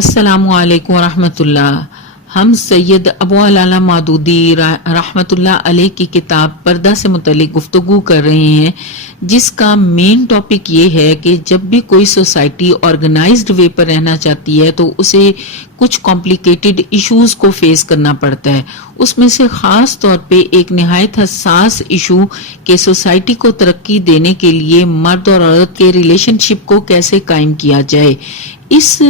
السلام علیکم ورحمۃ اللہ۔ ہم سید ابو علالہ مودودی رحمۃ اللہ علیہ کی کتاب پردہ سے متعلق گفتگو کر رہے ہیں، جس کا مین ٹاپک یہ ہے کہ جب بھی کوئی سوسائٹی آرگنائزڈ وے پر رہنا چاہتی ہے تو اسے کچھ کمپلیکیٹڈ ایشوز کو فیس کرنا پڑتا ہے۔ اس میں سے خاص طور پہ ایک نہایت حساس ایشو کہ سوسائٹی کو ترقی دینے کے لیے مرد اور عورت کے ریلیشن شپ کو کیسے قائم کیا جائے۔ اس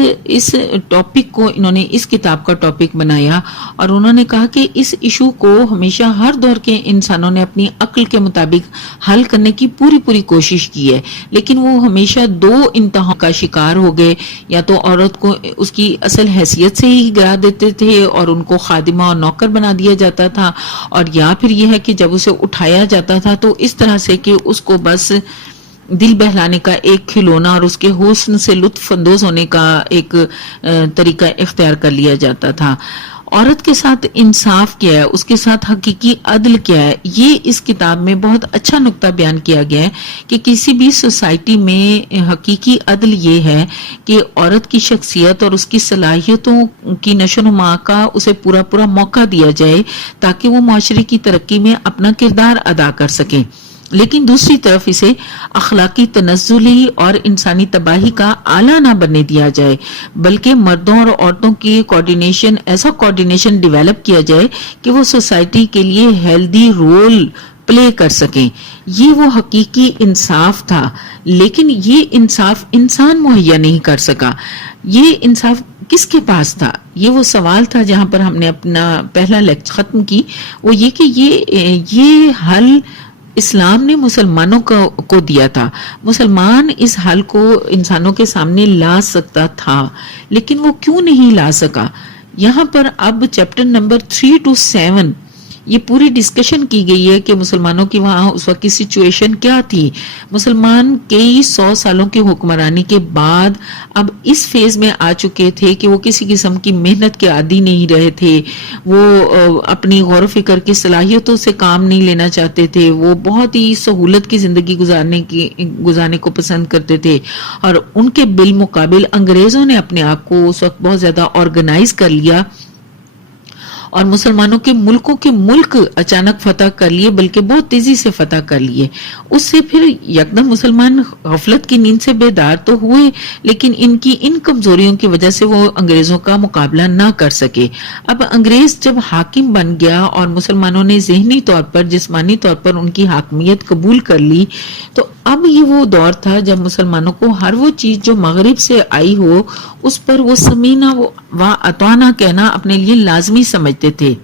ٹاپک کو انہوں نے اس کتاب کا ٹاپک بنایا اور انہوں نے کہا کہ اس ایشو کو ہمیشہ ہر دور کے انسانوں نے اپنی عقل کے مطابق حل کرنے کی پوری کوشش کی ہے، لیکن وہ ہمیشہ دو انتہا کا شکار ہو گئے۔ یا تو عورت کو اس کی اصل حیثیت سے ہی گرا دیتے تھے اور ان کو خادمہ اور نوکر بنا دیا جاتا تھا، اور یا پھر یہ ہے کہ جب اسے اٹھایا جاتا تھا تو اس طرح سے کہ اس کو بس دل بہلانے کا ایک کھلونا اور اس کے حسن سے لطف اندوز ہونے کا ایک طریقہ اختیار کر لیا جاتا تھا۔ عورت کے ساتھ انصاف کیا ہے، اس کے ساتھ حقیقی عدل کیا ہے، یہ اس کتاب میں بہت اچھا نقطہ بیان کیا گیا ہے کہ کسی بھی سوسائٹی میں حقیقی عدل یہ ہے کہ عورت کی شخصیت اور اس کی صلاحیتوں کی نشو و نما کا اسے پورا موقع دیا جائے تاکہ وہ معاشرے کی ترقی میں اپنا کردار ادا کر سکیں، لیکن دوسری طرف اسے اخلاقی تنزلی اور انسانی تباہی کا آلہ نہ بننے دیا جائے، بلکہ مردوں اور عورتوں کی ایسا کوارڈینیشن ڈیولپ کیا جائے کہ وہ سوسائٹی کے لیے ہیلدی رول پلے کر سکیں۔ یہ وہ حقیقی انصاف تھا، لیکن یہ انصاف انسان مہیا نہیں کر سکا۔ یہ انصاف کس کے پاس تھا؟ یہ وہ سوال تھا جہاں پر ہم نے اپنا پہلا لیکچر ختم کی، وہ یہ کہ یہ حل اسلام نے مسلمانوں کو دیا تھا۔ مسلمان اس حل کو انسانوں کے سامنے لا سکتا تھا، لیکن وہ کیوں نہیں لا سکا؟ یہاں پر اب چیپٹر نمبر 3 to 7 یہ پوری ڈسکشن کی گئی ہے کہ مسلمانوں کی وہاں اس وقت کی سچویشن کیا تھی۔ مسلمان کئی 100 سالوں کی حکمرانی کے بعد اب اس فیز میں آ چکے تھے کہ وہ کسی قسم کی محنت کے عادی نہیں رہے تھے، وہ اپنی غور و فکر کی صلاحیتوں سے کام نہیں لینا چاہتے تھے، وہ بہت ہی سہولت کی زندگی گزارنے کو پسند کرتے تھے، اور ان کے بالمقابل انگریزوں نے اپنے آپ کو اس وقت بہت زیادہ آرگنائز کر لیا اور مسلمانوں کے ملکوں کے ملک اچانک فتح کر لیے، بلکہ بہت تیزی سے فتح کر لیے۔ اس سے پھر یکدم مسلمان غفلت کی نیند سے بیدار تو ہوئے، لیکن ان کمزوریوں کی وجہ سے وہ انگریزوں کا مقابلہ نہ کر سکے۔ اب انگریز جب حاکم بن گیا اور مسلمانوں نے ذہنی طور پر، جسمانی طور پر ان کی حاکمیت قبول کر لی، تو اب یہ وہ دور تھا جب مسلمانوں کو ہر وہ چیز جو مغرب سے آئی ہو اس پر وہ سمینا و اطاعنا کہنا اپنے لیے لازمی سمجھتے تھے۔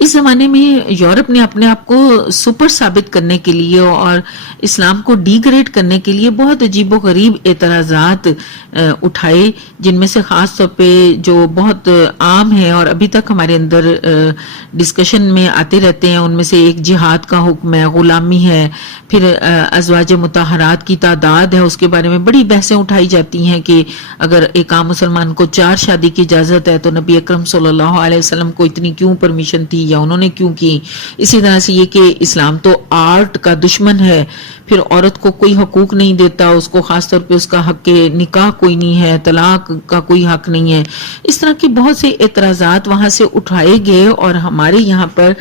اس زمانے میں یورپ نے اپنے آپ کو سپر ثابت کرنے کے لیے اور اسلام کو ڈی گریڈ کرنے کے لیے بہت عجیب و غریب اعتراضات اٹھائے، جن میں سے خاص طور پہ جو بہت عام ہے اور ابھی تک ہمارے اندر ڈسکشن میں آتے رہتے ہیں، ان میں سے ایک جہاد کا حکم ہے، غلامی ہے، پھر ازواج مطہرات کی تعداد ہے، اس کے بارے میں بڑی بحثیں اٹھائی جاتی ہیں کہ اگر ایک عام مسلمان کو 4 شادی کی اجازت ہے تو نبی اکرم صلی اللہ علیہ وسلم کو اتنی کیوں پرمیشن تھی یا انہوں نے کیوں کی۔ اسی طرح سے یہ کہ اسلام تو آرٹ کا دشمن ہے، پھر عورت کو کوئی حقوق نہیں دیتا، اس کو خاص طور پہ اس کا حق نکاح کوئی نہیں ہے، طلاق کا کوئی حق نہیں ہے۔ اس طرح کے بہت سے اعتراضات وہاں سے اٹھائے گئے، اور ہمارے یہاں پر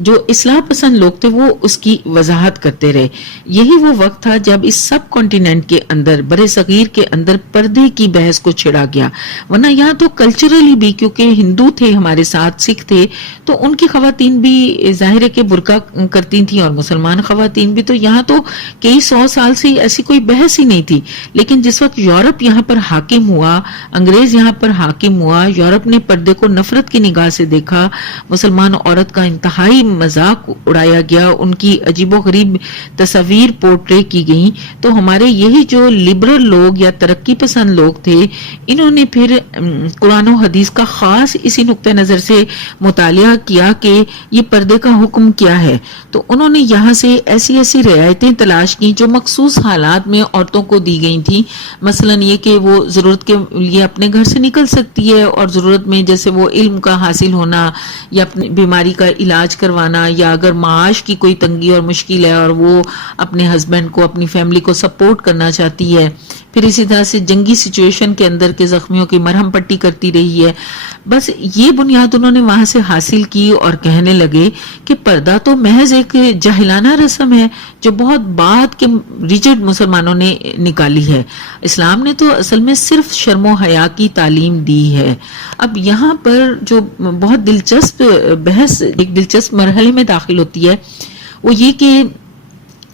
جو اصلاح پسند لوگ تھے وہ اس کی وضاحت کرتے رہے۔ یہی وہ وقت تھا جب اس سب کانٹیننٹ کے اندر، بر صغیر کے اندر پردے کی بحث کو چھڑا گیا، ورنہ یہاں تو کلچرلی بھی، کیونکہ ہندو تھے ہمارے ساتھ، سکھ تھے، تو ان کی خواتین بھی ظاہر ہے کہ برقع کرتی تھیں، اور مسلمان خواتین بھی، تو یہاں تو کئی 100 سال سے ایسی کوئی بحث ہی نہیں تھی۔ لیکن جس وقت یورپ یہاں پر حاکم ہوا، انگریز یہاں پر حاکم ہوا، یورپ نے پردے کو نفرت کی نگاہ سے دیکھا، مسلمان عورت کا انتہائی مذاق اڑایا گیا، ان کی عجیب و غریب تصاویر پورٹرے کی گئیں، تو ہمارے یہی جو لبرل لوگ یا ترقی پسند لوگ تھے، انہوں نے پھر قرآن و حدیث کا خاص اسی نقطہ نظر سے مطالعہ کیا کہ یہ پردے کا حکم کیا ہے، تو انہوں نے یہاں سے ایسی رعایتیں تلاش کی جو مخصوص حالات میں عورتوں کو دی گئی تھیں، مثلا یہ کہ وہ ضرورت کے لیے اپنے گھر سے نکل سکتی ہے، اور ضرورت میں جیسے وہ علم کا حاصل ہونا یا اپنی بیماری کا علاج کروانا، یا اگر معاش کی کوئی تنگی اور مشکل ہے اور وہ اپنے ہسبینڈ کو، اپنی فیملی کو سپورٹ کرنا چاہتی ہے، پھر اسی طرح سے جنگی سچویشن کے اندر کے زخمیوں کی مرہم پٹی کرتی رہی ہے. بس یہ بنیاد انہوں نے وہاں سے حاصل کی اور کہنے لگے کہ پردہ تو محض ایک جاہلانہ رسم ہے جو بہت بعد کے ریجڈ مسلمانوں نے نکالی ہے. اسلام نے تو اصل میں صرف شرم و حیا کی تعلیم دی ہے. اب یہاں پر جو بہت دلچسپ بحث ایک دلچسپ مرحلے میں داخل ہوتی ہے وہ یہ کہ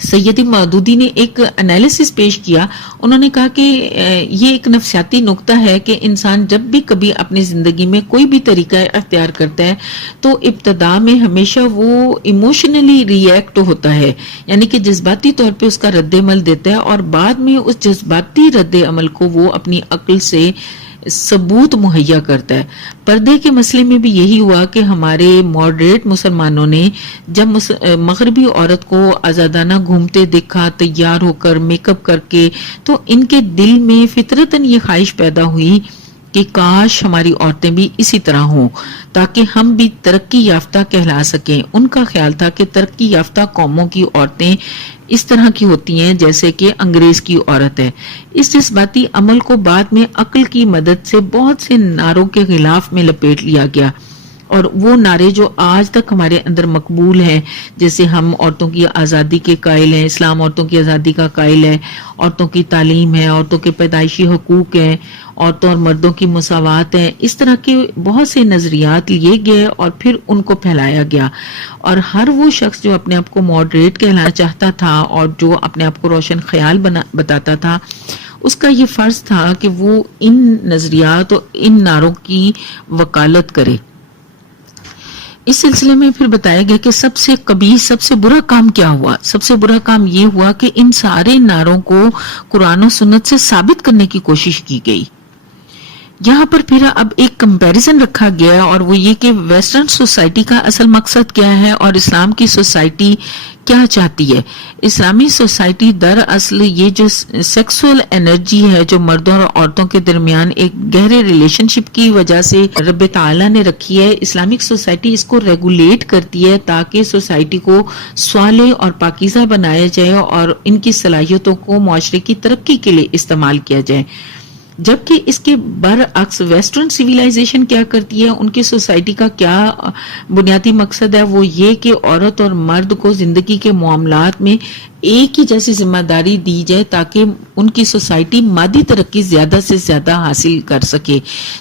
سید مودودی نے ایک انالیسس پیش کیا. انہوں نے کہا کہ یہ ایک نفسیاتی نقطہ ہے کہ انسان جب بھی کبھی اپنی زندگی میں کوئی بھی طریقہ اختیار کرتا ہے تو ابتدا میں ہمیشہ وہ ایموشنلی ری ایکٹ ہوتا ہے، یعنی کہ جذباتی طور پہ اس کا رد عمل دیتا ہے، اور بعد میں اس جذباتی رد عمل کو وہ اپنی عقل سے ثبوت مہیا کرتا ہے. پردے کے مسئلے میں بھی یہی ہوا کہ ہمارے ماڈریٹ مسلمانوں نے جب مغربی عورت کو آزادانہ گھومتے دیکھا تیار ہو کر میک اپ کر کے، تو ان کے دل میں فطرتاً یہ خواہش پیدا ہوئی کہ کاش ہماری عورتیں بھی اسی طرح ہوں تاکہ ہم بھی ترقی یافتہ کہلا سکیں. ان کا خیال تھا کہ ترقی یافتہ قوموں کی عورتیں اس طرح کی ہوتی ہیں جیسے کہ انگریز کی عورت ہے. اس جذباتی عمل کو بعد میں عقل کی مدد سے بہت سے نعروں کے غلاف میں لپیٹ لیا گیا، اور وہ نعرے جو آج تک ہمارے اندر مقبول ہیں، جیسے ہم عورتوں کی آزادی کے قائل ہیں، اسلام عورتوں کی آزادی کا قائل ہے، عورتوں کی تعلیم ہے، عورتوں کے پیدائشی حقوق ہیں، عورتوں اور مردوں کی مساوات ہیں، اس طرح کے بہت سے نظریات لیے گئے اور پھر ان کو پھیلایا گیا. اور ہر وہ شخص جو اپنے آپ کو ماڈریٹ کہلانا چاہتا تھا اور جو اپنے آپ کو روشن خیال بتاتا تھا، اس کا یہ فرض تھا کہ وہ ان نظریات اور ان نعروں کی وکالت کرے. اس سلسلے میں پھر بتایا گیا کہ سب سے قبیح، سب سے برا کام کیا ہوا. سب سے برا کام یہ ہوا کہ ان سارے نعروں کو قرآن و سنت سے ثابت کرنے کی کوشش کی گئی. یہاں پر پھر اب ایک کمپیریزن رکھا گیا، اور وہ یہ کہ ویسٹرن سوسائٹی کا اصل مقصد کیا ہے اور اسلام کی سوسائٹی کیا چاہتی ہے. اسلامی سوسائٹی دراصل یہ جو سیکسول انرجی ہے جو مردوں اور عورتوں کے درمیان ایک گہرے ریلیشن شپ کی وجہ سے رب تعالیٰ نے رکھی ہے، اسلامک سوسائٹی اس کو ریگولیٹ کرتی ہے تاکہ سوسائٹی کو صالح اور پاکیزہ بنایا جائے اور ان کی صلاحیتوں کو معاشرے کی ترقی کے لیے استعمال کیا جائے. جبکہ اس کے برعکس ویسٹرن سویلائزیشن کیا کرتی ہے، ان کی سوسائٹی کا کیا بنیادی مقصد ہے، وہ یہ کہ عورت اور مرد کو زندگی کے معاملات میں ایک ہی جیسی ذمہ داری دی جائے تاکہ ان کی سوسائٹی مادی ترقی زیادہ سے زیادہ حاصل کر سکے.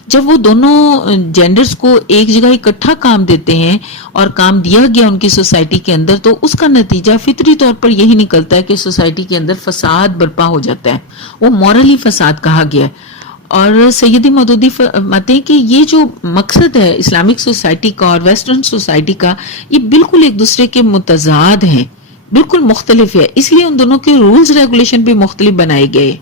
جب وہ دونوں جینڈرز کو ایک جگہ اکٹھا کام دیتے ہیں اور کام دیا گیا ان کی سوسائٹی کے اندر، تو اس کا نتیجہ فطری طور پر یہی نکلتا ہے کہ سوسائٹی کے اندر فساد برپا ہو جاتا ہے. وہ مورلی فساد کہا گیا ہے. اور سید مودودی فرماتے ہیں کہ یہ جو مقصد ہے اسلامک سوسائٹی کا اور ویسٹرن سوسائٹی کا، یہ بالکل ایک دوسرے کے متضاد ہیں، بالکل مختلف ہے، اس لیے ان دونوں کے رولز ریگولیشن بھی مختلف بنائے گئے.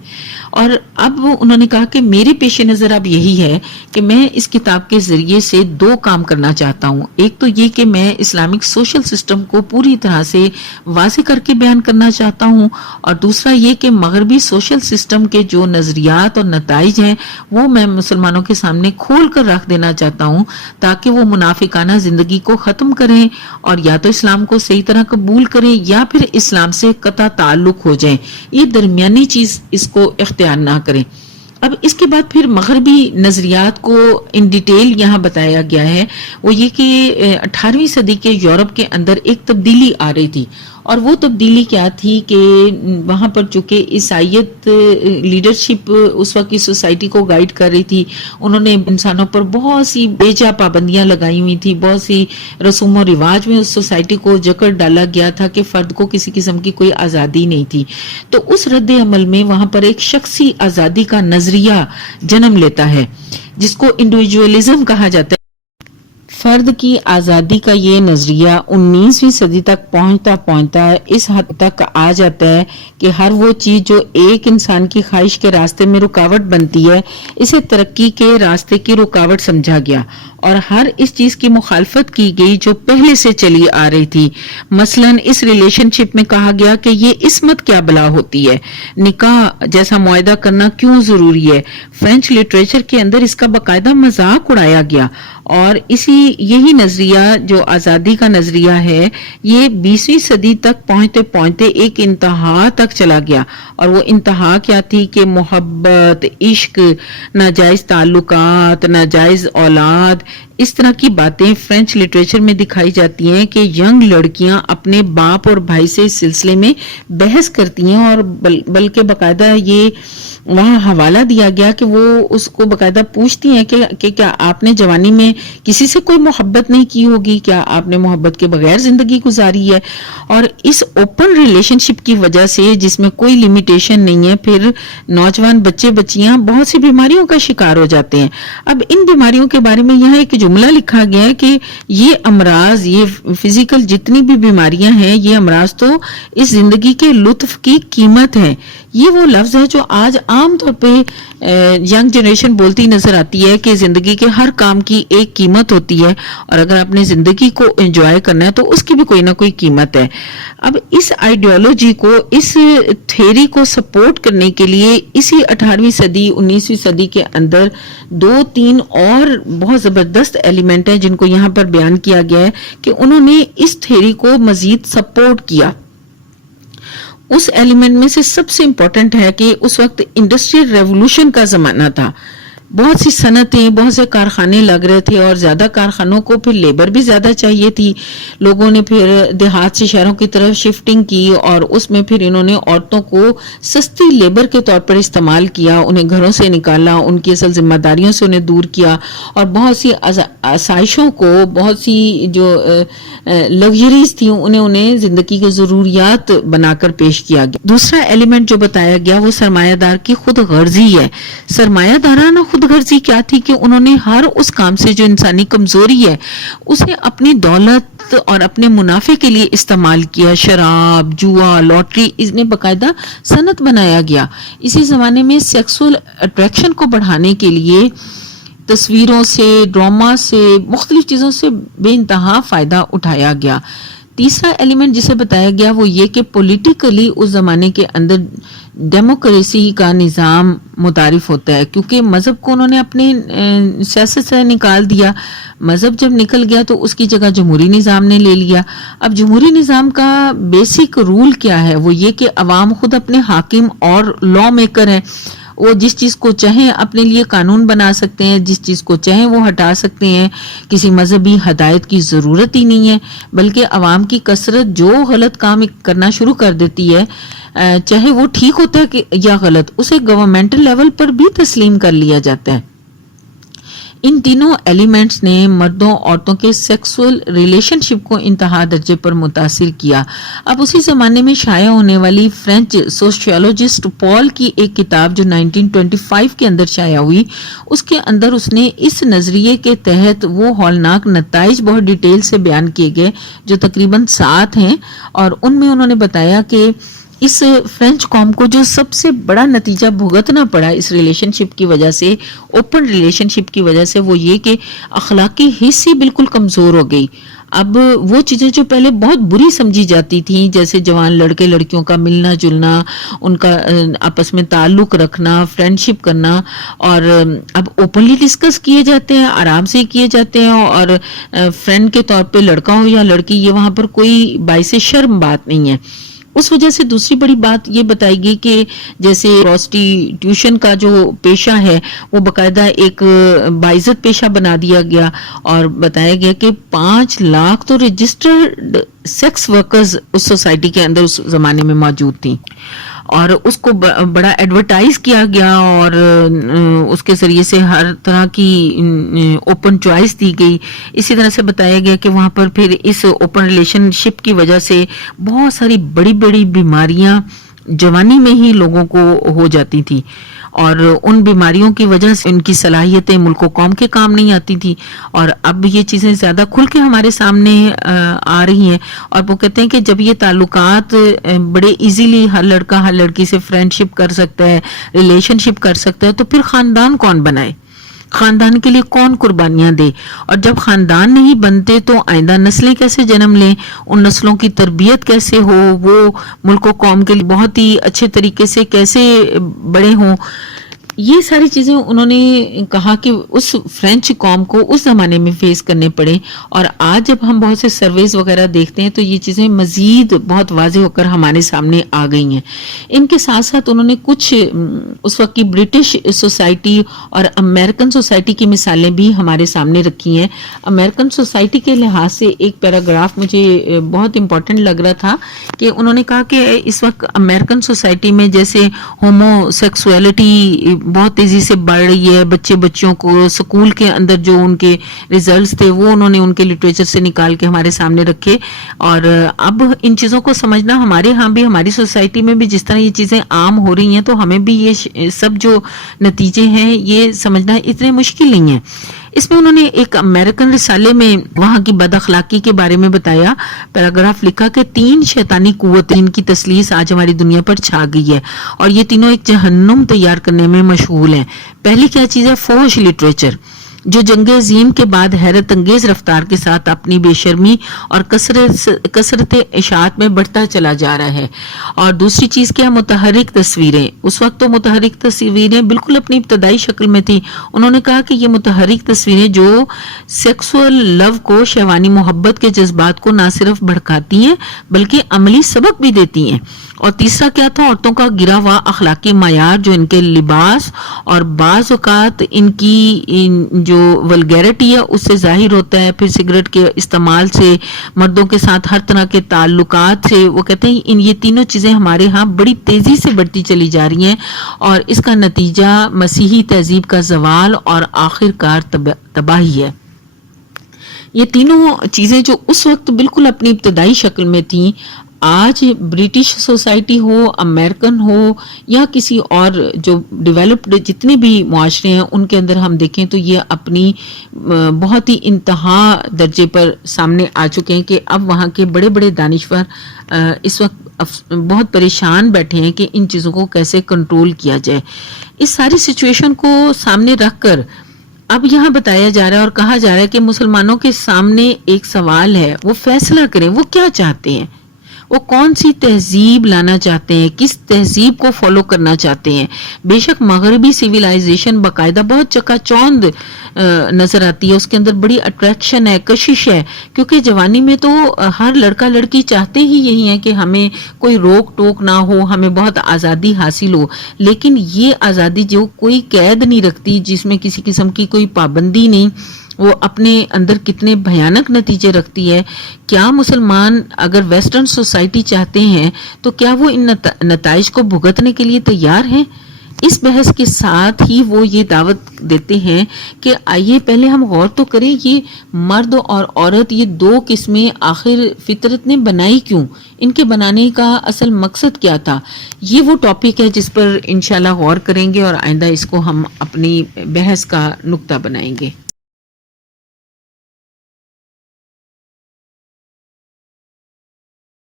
اور اب انہوں نے کہا کہ میرے پیش نظر اب یہی ہے کہ میں اس کتاب کے ذریعے سے دو کام کرنا چاہتا ہوں. ایک تو یہ کہ میں اسلامک سوشل سسٹم کو پوری طرح سے واضح کر کے بیان کرنا چاہتا ہوں، اور دوسرا یہ کہ مغربی سوشل سسٹم کے جو نظریات اور نتائج ہیں وہ میں مسلمانوں کے سامنے کھول کر رکھ دینا چاہتا ہوں تاکہ وہ منافقانہ زندگی کو ختم کریں اور یا تو اسلام کو صحیح طرح قبول کریں یا پھر اسلام سے قطع تعلق ہو جائیں. یہ درمیانی چیز اس کو اختیار نہ کریں. اب اس کے بعد پھر مغربی نظریات کو ان ڈیٹیل یہاں بتایا گیا ہے. وہ یہ کہ 18ویں صدی کے یورپ کے اندر ایک تبدیلی آ رہی تھی، اور وہ تبدیلی کیا تھی کہ وہاں پر چونکہ عیسائیت لیڈرشپ اس وقت کی سوسائٹی کو گائیڈ کر رہی تھی، انہوں نے انسانوں پر بہت سی بے جا پابندیاں لگائی ہوئی تھی، بہت سی رسوم و رواج میں اس سوسائٹی کو جکڑ ڈالا گیا تھا کہ فرد کو کسی قسم کی کوئی آزادی نہیں تھی. تو اس رد عمل میں وہاں پر ایک شخصی آزادی کا نظریہ جنم لیتا ہے جس کو انڈیویجولزم کہا جاتا ہے. فرد کی آزادی کا یہ نظریہ 19ویں صدی تک پہنچتا اس حد تک آ جاتا ہے کہ ہر وہ چیز جو ایک انسان کی خواہش کے راستے میں رکاوٹ بنتی ہے اسے ترقی کے راستے کی رکاوٹ سمجھا گیا، اور ہر اس چیز کی مخالفت کی گئی جو پہلے سے چلی آ رہی تھی. مثلاً اس ریلیشن شپ میں کہا گیا کہ یہ عصمت کیا بلا ہوتی ہے, نکاح جیسا معاہدہ کرنا کیوں ضروری ہے. فرینچ لٹریچر کے اندر اس کا باقاعدہ مذاق اڑایا گیا, اور یہی نظریہ جو آزادی کا نظریہ ہے یہ 20ویں صدی تک پہنچتے پہنچتے ایک انتہا تک چلا گیا. اور وہ انتہا کیا تھی کہ محبت, عشق, ناجائز تعلقات, ناجائز اولاد, اس طرح کی باتیں فرینچ لٹریچر میں دکھائی جاتی ہیں کہ ینگ لڑکیاں اپنے باپ اور بھائی سے اس سلسلے میں بحث کرتی ہیں, اور بلکہ باقاعدہ یہ وہاں حوالہ دیا گیا کہ وہ اس کو باقاعدہ پوچھتی ہیں کہ کیا آپ نے جوانی میں کسی سے کوئی محبت نہیں کی ہوگی, کیا آپ نے محبت کے بغیر زندگی گزاری ہے. اور اس اوپن ریلیشن شپ کی وجہ سے جس میں کوئی لمیٹیشن نہیں ہے, پھر نوجوان بچے بچیاں بہت سی بیماریوں کا شکار ہو جاتے ہیں. اب ان بیماریوں کے بارے میں یہاں ایک جملہ لکھا گیا ہے کہ یہ امراض, یہ فزیکل جتنی بھی بیماریاں ہیں, یہ امراض تو اس زندگی کے لطف کی قیمت ہے. یہ وہ لفظ ہے جو آج عام طور پہ ینگ جنریشن بولتی نظر آتی ہے کہ زندگی کے ہر کام کی ایک قیمت ہوتی ہے, اور اگر آپ نے زندگی کو انجوائے کرنا ہے تو اس کی بھی کوئی نہ کوئی قیمت ہے. اب اس آئیڈیالوجی کو, اس تھیری کو سپورٹ کرنے کے لیے اسی 18ویں صدی 19ویں صدی کے اندر 2-3 اور بہت زبردست ایلیمنٹ ہیں جن کو یہاں پر بیان کیا گیا ہے کہ انہوں نے اس تھیری کو مزید سپورٹ کیا. اس ایلیمنٹ میں سے سب سے امپورٹنٹ ہے کہ اس وقت انڈسٹریل ریولوشن کا زمانہ تھا, بہت سی صنعتیں, بہت سے کارخانے لگ رہے تھے, اور زیادہ کارخانوں کو پھر لیبر بھی زیادہ چاہیے تھی. لوگوں نے پھر دیہات سے شہروں کی طرف شفٹنگ کی, اور اس میں پھر انہوں نے عورتوں کو سستی لیبر کے طور پر استعمال کیا, انہیں گھروں سے نکالا, ان کی اصل ذمہ داریوں سے انہیں دور کیا, اور بہت سی آسائشوں کو, بہت سی جو لگژریز تھیں انہیں زندگی کے ضروریات بنا کر پیش کیا گیا. دوسرا ایلیمنٹ جو بتایا گیا وہ سرمایہ دار کی خود غرضی ہے. سرمایہ دارانہ خود غرضی کیا تھی کہ انہوں نے ہر اس کام سے جو انسانی کمزوری ہے اسے اپنی دولت اور اپنے منافع کے لیے استعمال کیا. شراب, جوا, لاٹری, اس نے باقاعدہ صنعت بنایا گیا. اسی زمانے میں سیکسول اٹریکشن کو بڑھانے کے لیے تصویروں سے, ڈراما سے, مختلف چیزوں سے بے انتہا فائدہ اٹھایا گیا. تیسرا ایلیمنٹ جسے بتایا گیا وہ یہ کہ پولیٹیکلی اس زمانے کے اندر ڈیموکریسی کا نظام متعارف ہوتا ہے, کیونکہ مذہب کو انہوں نے اپنے سیاست سے نکال دیا. مذہب جب نکل گیا تو اس کی جگہ جمہوری نظام نے لے لیا. اب جمہوری نظام کا بیسک رول کیا ہے, وہ یہ کہ عوام خود اپنے حاکم اور لا میکر ہیں. وہ جس چیز کو چاہیں اپنے لیے قانون بنا سکتے ہیں, جس چیز کو چاہیں وہ ہٹا سکتے ہیں. کسی مذہبی ہدایت کی ضرورت ہی نہیں ہے, بلکہ عوام کی کثرت جو غلط کام کرنا شروع کر دیتی ہے, چاہے وہ ٹھیک ہوتا ہے یا غلط, اسے گورنمنٹل لیول پر بھی تسلیم کر لیا جاتا ہے. ان تینوں ایلیمنٹس نے مردوں عورتوں کے سیکسول ریلیشن شپ کو انتہا درجے پر متاثر کیا. اب اسی زمانے میں شائع ہونے والی فرینچ سوشیولوجسٹ پال کی ایک کتاب جو 1925 کے اندر شائع ہوئی, اس کے اندر اس نے اس نظریے کے تحت وہ ہولناک نتائج بہت ڈیٹیل سے بیان کیے گئے جو تقریباً 7 ہیں, اور ان میں انہوں نے بتایا کہ اس فرینچ قوم کو جو سب سے بڑا نتیجہ بھگتنا پڑا اس ریلیشن شپ کی وجہ سے, اوپن ریلیشن شپ کی وجہ سے, وہ یہ کہ اخلاقی حص ہی بالکل کمزور ہو گئی. اب وہ چیزیں جو پہلے بہت بری سمجھی جاتی تھیں, جیسے جوان لڑکے لڑکیوں کا ملنا جلنا, ان کا آپس میں تعلق رکھنا, فرینڈ شپ کرنا, اور اب اوپنلی ڈسکس کیے جاتے ہیں, آرام سے کیے جاتے ہیں, اور فرینڈ کے طور پہ لڑکا ہو یا لڑکی, یہ وہاں پر کوئی باعث شرم بات نہیں ہے. اس وجہ سے دوسری بڑی بات یہ بتائی گئی کہ جیسے پروسٹیٹیوشن کا جو پیشہ ہے وہ باقاعدہ ایک باعزت پیشہ بنا دیا گیا, اور بتایا گیا کہ 5 لاکھ تو رجسٹرڈ سیکس ورکرز اس سوسائٹی کے اندر اس زمانے میں موجود تھیں, اور اس کو بڑا ایڈورٹائز کیا گیا, اور اس کے ذریعے سے ہر طرح کی اوپن چوائس دی گئی. اسی طرح سے بتایا گیا کہ وہاں پر پھر اس اوپن ریلیشن شپ کی وجہ سے بہت ساری بڑی بڑی بیماریاں جوانی میں ہی لوگوں کو ہو جاتی تھی, اور ان بیماریوں کی وجہ سے ان کی صلاحیتیں ملک و قوم کے کام نہیں آتی تھی. اور اب یہ چیزیں زیادہ کھل کے ہمارے سامنے آ رہی ہیں, اور وہ کہتے ہیں کہ جب یہ تعلقات بڑے ایزیلی ہر لڑکا ہر لڑکی سے فرینڈ شپ کر سکتا ہے, ریلیشن شپ کر سکتا ہے, تو پھر خاندان کون بنائے. خاندان کے لیے کون قربانیاں دے، اور جب خاندان نہیں بنتے تو آئندہ نسلیں کیسے جنم لیں، ان نسلوں کی تربیت کیسے ہو، وہ ملک و قوم کے لیے بہت ہی اچھے طریقے سے کیسے بڑے ہوں. یہ ساری چیزیں انہوں نے کہا کہ اس فرینچ قوم کو اس زمانے میں فیس کرنے پڑے، اور آج جب ہم بہت سے سرویز وغیرہ دیکھتے ہیں تو یہ چیزیں مزید بہت واضح ہو کر ہمارے سامنے آ گئی ہیں. ان کے ساتھ ساتھ انہوں نے کچھ اس وقت کی برٹش سوسائٹی اور امریکن سوسائٹی کی مثالیں بھی ہمارے سامنے رکھی ہیں. امریکن سوسائٹی کے لحاظ سے ایک پیراگراف مجھے بہت امپورٹنٹ لگ رہا تھا کہ انہوں نے کہا کہ اس وقت امریکن سوسائٹی میں جیسے ہومو سیکسولیٹی بہت تیزی سے بڑھ رہی ہے، بچوں کو سکول کے اندر جو ان کے ریزلٹس تھے وہ انہوں نے ان کے لٹریچر سے نکال کے ہمارے سامنے رکھے، اور اب ان چیزوں کو سمجھنا ہمارے ہاں بھی، ہماری سوسائٹی میں بھی جس طرح یہ چیزیں عام ہو رہی ہیں تو ہمیں بھی یہ سب جو نتیجے ہیں یہ سمجھنا اتنے مشکل نہیں ہے. اس میں انہوں نے ایک امریکن رسالے میں وہاں کی بد اخلاقی کے بارے میں بتایا. پیراگراف لکھا کہ 3 شیطانی قوتیں ان کی تسلیس آج ہماری دنیا پر چھا گئی ہے، اور یہ تینوں ایک جہنم تیار کرنے میں مشغول ہیں. پہلی کیا چیز ہے؟ فحش لٹریچر، جو جنگ عظیم کے بعد حیرت انگیز رفتار کے ساتھ اپنی بے شرمی اور کثرت اشاعت میں بڑھتا چلا جا رہا ہے. اور دوسری چیز کیا؟ متحرک تصویریں. اس وقت تو متحرک تصویریں بالکل اپنی ابتدائی شکل میں تھی. انہوں نے کہا کہ یہ متحرک تصویریں جو سیکسول لو کو، شہوانی محبت کے جذبات کو نہ صرف بھڑکاتی ہیں بلکہ عملی سبق بھی دیتی ہیں. اور تیسرا کیا تھا؟ عورتوں کا گرا ہوا اخلاقی معیار جو ان کے لباس اور بعض اوقات ان کی جو ولگیرٹی ہے اس سے ظاہر ہوتا ہے. پھر سگریٹ کے استعمال سے، مردوں کے ساتھ ہر طرح کے تعلقات سے. وہ کہتے ہیں یہ تینوں چیزیں ہمارے ہاں بڑی تیزی سے بڑھتی چلی جا رہی ہیں، اور اس کا نتیجہ مسیحی تہذیب کا زوال اور آخر کار تباہی ہے. یہ تینوں چیزیں جو اس وقت بالکل اپنی ابتدائی شکل میں تھیں، آج برٹش سوسائٹی ہو، امریکن ہو، یا کسی اور جو ڈیولپڈ جتنے بھی معاشرے ہیں ان کے اندر ہم دیکھیں تو یہ اپنی بہت ہی انتہا درجے پر سامنے آ چکے ہیں کہ اب وہاں کے بڑے بڑے دانشور اس وقت بہت پریشان بیٹھے ہیں کہ ان چیزوں کو کیسے کنٹرول کیا جائے. اس ساری سچویشن کو سامنے رکھ کر اب یہاں بتایا جا رہا ہے اور کہا جا رہا ہے کہ مسلمانوں کے سامنے ایک سوال ہے، وہ فیصلہ کریں وہ کیا چاہتے ہیں، وہ کون سی تہذیب لانا چاہتے ہیں، کس تہذیب کو فالو کرنا چاہتے ہیں. بے شک مغربی سویلائزیشن باقاعدہ بہت چکا چوند نظر آتی ہے، اس کے اندر بڑی اٹریکشن ہے، کشش ہے، کیونکہ جوانی میں تو ہر لڑکا لڑکی چاہتے ہی یہی ہے کہ ہمیں کوئی روک ٹوک نہ ہو، ہمیں بہت آزادی حاصل ہو. لیکن یہ آزادی جو کوئی قید نہیں رکھتی، جس میں کسی قسم کی کوئی پابندی نہیں، وہ اپنے اندر کتنے بھیانک نتیجے رکھتی ہے. کیا مسلمان اگر ویسٹرن سوسائٹی چاہتے ہیں تو کیا وہ ان نتائج کو بھگتنے کے لیے تیار ہیں؟ اس بحث کے ساتھ ہی وہ یہ دعوت دیتے ہیں کہ آئیے پہلے ہم غور تو کریں، یہ مرد اور عورت یہ 2 قسمیں آخر فطرت نے بنائی کیوں، ان کے بنانے کا اصل مقصد کیا تھا. یہ وہ ٹاپک ہے جس پر انشاءاللہ غور کریں گے اور آئندہ اس کو ہم اپنی بحث کا نقطہ بنائیں گے.